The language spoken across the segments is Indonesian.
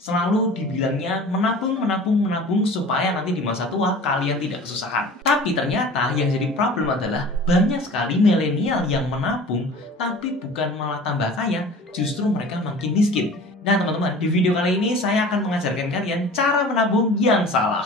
Selalu dibilangnya menabung supaya nanti di masa tua kalian tidak kesusahan. Tapi ternyata yang jadi problem adalah banyak sekali milenial yang menabung tapi bukan malah tambah kaya, justru mereka makin miskin. Nah teman-teman, di video kali ini saya akan mengajarkan kalian cara menabung yang salah.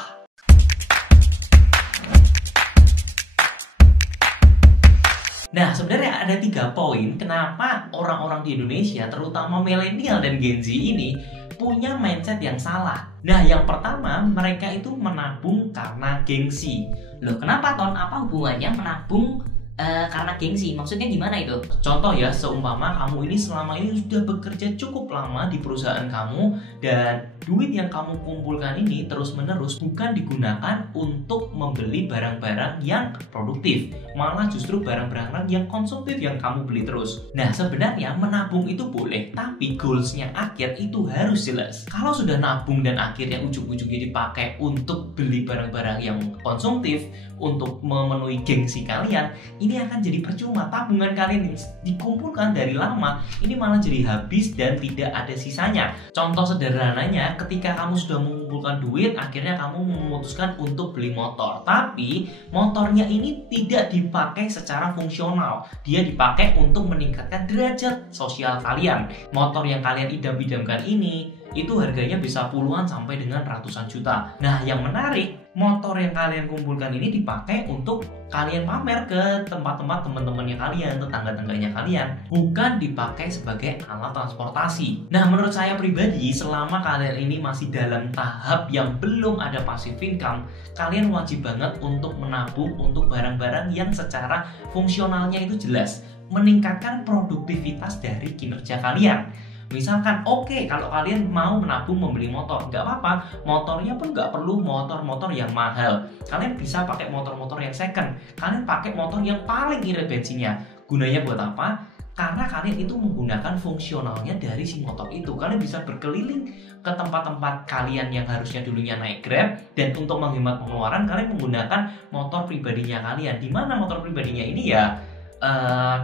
Nah, sebenarnya ada 3 poin kenapa orang-orang di Indonesia, terutama milenial dan Gen Z ini, punya mindset yang salah. Nah, yang pertama, mereka itu menabung karena gengsi. Loh, kenapa Ton? Apa hubungannya menabung karena gengsi? Maksudnya gimana itu? Contoh ya, seumpama kamu ini selama ini sudah bekerja cukup lama di perusahaan kamu dan duit yang kamu kumpulkan ini terus-menerus bukan digunakan untuk membeli barang-barang yang produktif, malah justru barang-barang yang konsumtif yang kamu beli terus. Nah, sebenarnya menabung itu boleh, tapi goalsnya akhir itu harus jelas. Kalau sudah nabung dan akhirnya ujung-ujungnya dipakai untuk beli barang-barang yang konsumtif, untuk memenuhi gengsi kalian, ini akan jadi percuma. Tabungan kalian yang dikumpulkan dari lama ini malah jadi habis dan tidak ada sisanya. Contoh sederhananya, ketika kamu sudah mengumpulkan duit, akhirnya kamu memutuskan untuk beli motor, tapi motornya ini tidak dipakai secara fungsional. Dia dipakai untuk meningkatkan derajat sosial kalian. Motor yang kalian idam-idamkan ini itu harganya bisa puluhan sampai dengan ratusan juta. Nah, yang menarik, motor yang kalian kumpulkan ini dipakai untuk kalian pamer ke tempat-tempat teman-temannya kalian, tetangga-tangganya kalian, bukan dipakai sebagai alat transportasi. Nah, menurut saya pribadi, selama kalian ini masih dalam tahap yang belum ada passive income, kalian wajib banget untuk menabung untuk barang-barang yang secara fungsionalnya itu jelas, meningkatkan produktivitas dari kinerja kalian. Misalkan, oke, kalau kalian mau menabung membeli motor, nggak apa-apa, motornya pun nggak perlu motor-motor yang mahal. Kalian bisa pakai motor-motor yang second, kalian pakai motor yang paling irit bensinnya. Gunanya buat apa? Karena kalian itu menggunakan fungsionalnya dari si motor itu. Kalian bisa berkeliling ke tempat-tempat kalian yang harusnya dulunya naik Grab, dan untuk menghemat pengeluaran, kalian menggunakan motor pribadinya kalian. Di mana motor pribadinya ini ya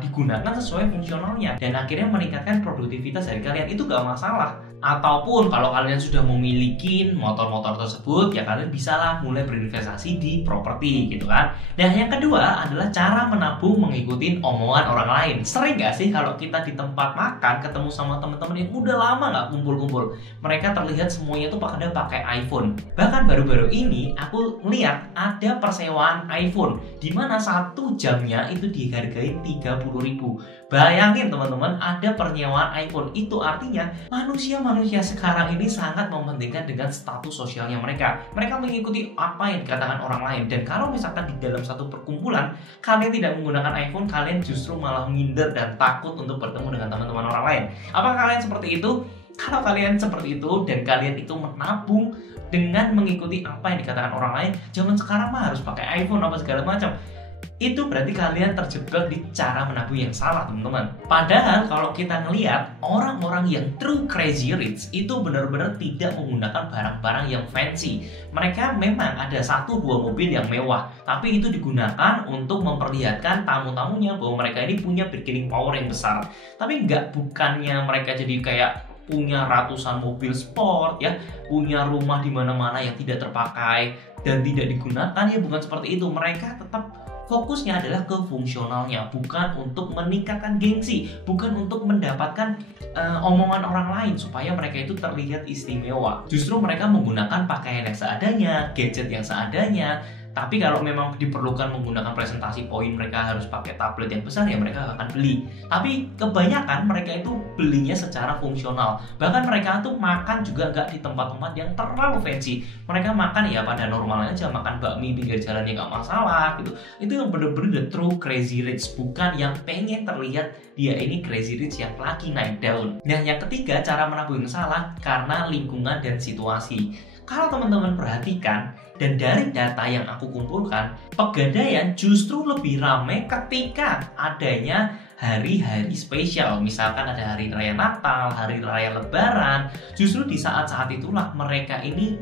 digunakan sesuai fungsionalnya dan akhirnya meningkatkan produktivitas dari kalian, itu gak masalah. Ataupun kalau kalian sudah memiliki motor-motor tersebut, ya kalian bisalah mulai berinvestasi di properti gitu kan. Dan yang kedua adalah cara menabung mengikuti omongan orang lain. Sering gak sih kalau kita di tempat makan ketemu sama teman-teman yang udah lama gak kumpul-kumpul, mereka terlihat semuanya tuh pada pakai iPhone. Bahkan baru-baru ini aku lihat ada persewaan iPhone di mana 1 jamnya itu dihargai 30.000. Bayangin teman-teman, ada penyewaan iPhone. Itu artinya manusia sekarang ini sangat mementingkan dengan status sosialnya mereka. Mereka mengikuti apa yang dikatakan orang lain. Dan kalau misalkan di dalam satu perkumpulan kalian tidak menggunakan iPhone, kalian justru malah minder dan takut untuk bertemu dengan teman-teman orang lain. Apakah kalian seperti itu? Kalau kalian seperti itu dan kalian itu menabung dengan mengikuti apa yang dikatakan orang lain, zaman sekarang mah harus pakai iPhone apa segala macam, itu berarti kalian terjebak di cara menabung yang salah, teman-teman. Padahal kalau kita ngelihat orang-orang yang true crazy rich itu benar-benar tidak menggunakan barang-barang yang fancy. Mereka memang ada 1-2 mobil yang mewah, tapi itu digunakan untuk memperlihatkan tamu-tamunya bahwa mereka ini punya bargaining power yang besar. Tapi bukannya mereka jadi kayak punya ratusan mobil sport ya, punya rumah di mana-mana yang tidak terpakai dan tidak digunakan, ya bukan seperti itu. Mereka tetap fokusnya adalah ke fungsionalnya, bukan untuk meningkatkan gengsi, bukan untuk mendapatkan omongan orang lain supaya mereka itu terlihat istimewa. Justru mereka menggunakan pakaian yang seadanya, gadget yang seadanya. Tapi kalau memang diperlukan menggunakan presentasi poin, mereka harus pakai tablet yang besar, ya mereka akan beli. Tapi kebanyakan mereka itu belinya secara fungsional. Bahkan mereka tuh makan juga nggak di tempat-tempat yang terlalu fancy. Mereka makan ya pada normalnya aja, makan bakmi pinggir jalan ya nggak masalah gitu. Itu yang bener-bener the true crazy rich, bukan yang pengen terlihat dia ini crazy rich yang lagi naik daun. Nah, yang ketiga, cara menabung yang salah karena lingkungan dan situasi. Kalau teman-teman perhatikan, dan dari data yang aku kumpulkan, Pegadaian justru lebih ramai ketika adanya hari-hari spesial. Misalkan ada hari raya Natal, hari raya Lebaran. Justru di saat-saat itulah mereka ini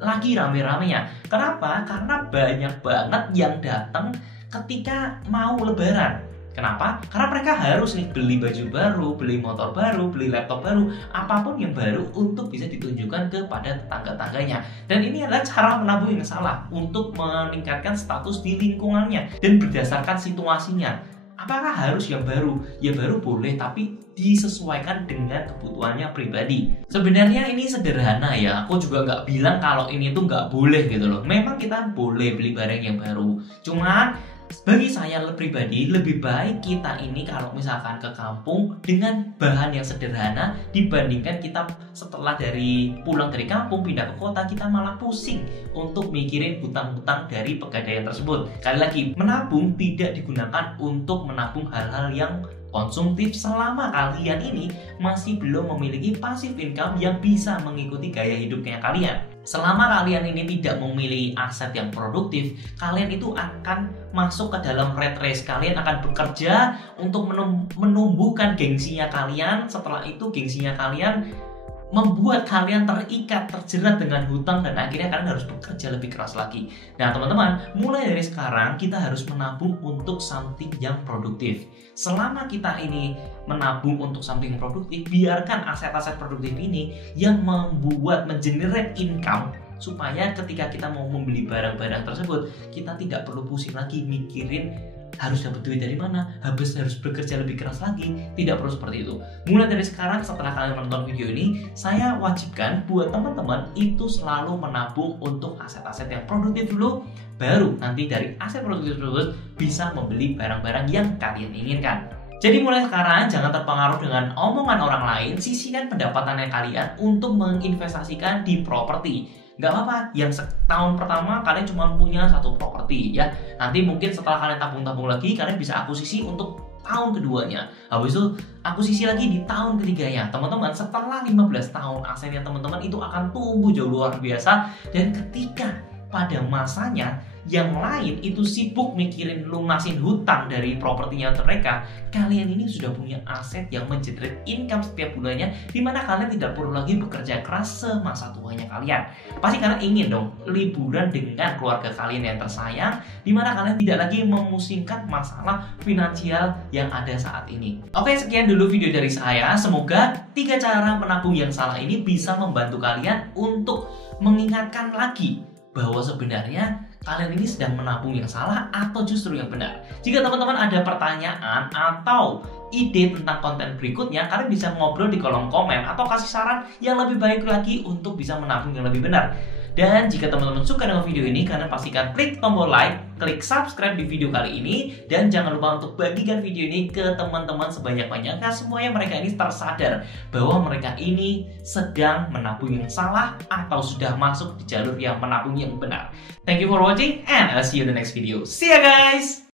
lagi rame-ramenya. Kenapa? Karena banyak banget yang datang ketika mau Lebaran. Kenapa? Karena mereka harus nih beli baju baru, beli motor baru, beli laptop baru, apapun yang baru untuk bisa ditunjukkan kepada tetangga-tangganya. Dan ini adalah cara menabung yang salah untuk meningkatkan status di lingkungannya dan berdasarkan situasinya. Apakah harus yang baru? Ya baru boleh, tapi disesuaikan dengan kebutuhannya pribadi. Sebenarnya ini sederhana ya, aku juga nggak bilang kalau ini tuh nggak boleh gitu loh. Memang kita boleh beli barang yang baru, cuman bagi saya pribadi lebih baik kita ini kalau misalkan ke kampung dengan bahan yang sederhana dibandingkan kita setelah pulang dari kampung pindah ke kota kita malah pusing untuk mikirin hutang-hutang dari pegadaian tersebut. Sekali lagi, menabung tidak digunakan untuk menabung hal-hal yang konsumtif selama kalian ini masih belum memiliki passive income yang bisa mengikuti gaya hidupnya kalian. Selama kalian ini tidak memilih aset yang produktif, kalian itu akan masuk ke dalam rat race. Kalian akan bekerja untuk menumbuhkan gengsinya kalian. Setelah itu gengsinya kalian membuat kalian terikat, terjerat dengan hutang, dan akhirnya kalian harus bekerja lebih keras lagi. Nah teman-teman, mulai dari sekarang kita harus menabung untuk something yang produktif. Selama kita ini menabung untuk something produktif, biarkan aset-aset produktif ini yang mengenerate income, supaya ketika kita mau membeli barang-barang tersebut, kita tidak perlu pusing lagi mikirin harus dapat duit dari mana, harus bekerja lebih keras lagi. Tidak perlu seperti itu. Mulai dari sekarang, setelah kalian menonton video ini, saya wajibkan buat teman-teman itu selalu menabung untuk aset-aset yang produktif dulu, baru nanti dari aset produktif tersebut bisa membeli barang-barang yang kalian inginkan. Jadi mulai sekarang jangan terpengaruh dengan omongan orang lain, sisihkan pendapatannya kalian untuk menginvestasikan di properti. Gak apa-apa, yang setahun pertama kalian cuma punya satu properti ya. Nanti mungkin setelah kalian tabung-tabung lagi, kalian bisa akuisisi untuk tahun keduanya. Habis itu akuisisi lagi di tahun ketiganya. Teman-teman, setelah 15 tahun asetnya teman-teman itu akan tumbuh jauh luar biasa. Dan ketika pada masanya yang lain itu sibuk mikirin lunasin hutang dari propertinya mereka, kalian ini sudah punya aset yang mengenerate income setiap bulannya, dimana kalian tidak perlu lagi bekerja keras semasa tuanya kalian. Pasti kalian ingin dong liburan dengan keluarga kalian yang tersayang, dimana kalian tidak lagi memusingkan masalah finansial yang ada saat ini. Oke, sekian dulu video dari saya. Semoga 3 cara menabung yang salah ini bisa membantu kalian untuk mengingatkan lagi bahwa sebenarnya kalian ini sedang menabung yang salah atau justru yang benar. Jika teman-teman ada pertanyaan atau ide tentang konten berikutnya, kalian bisa ngobrol di kolom komen atau kasih saran yang lebih baik lagi untuk bisa menabung yang lebih benar. Dan jika teman-teman suka dengan video ini, kalian pastikan klik tombol like, klik subscribe di video kali ini, dan jangan lupa untuk bagikan video ini ke teman-teman sebanyak-banyaknya, semuanya mereka ini tersadar bahwa mereka ini sedang menabung yang salah atau sudah masuk di jalur yang menabung yang benar. Thank you for watching and I'll see you in the next video. See ya guys!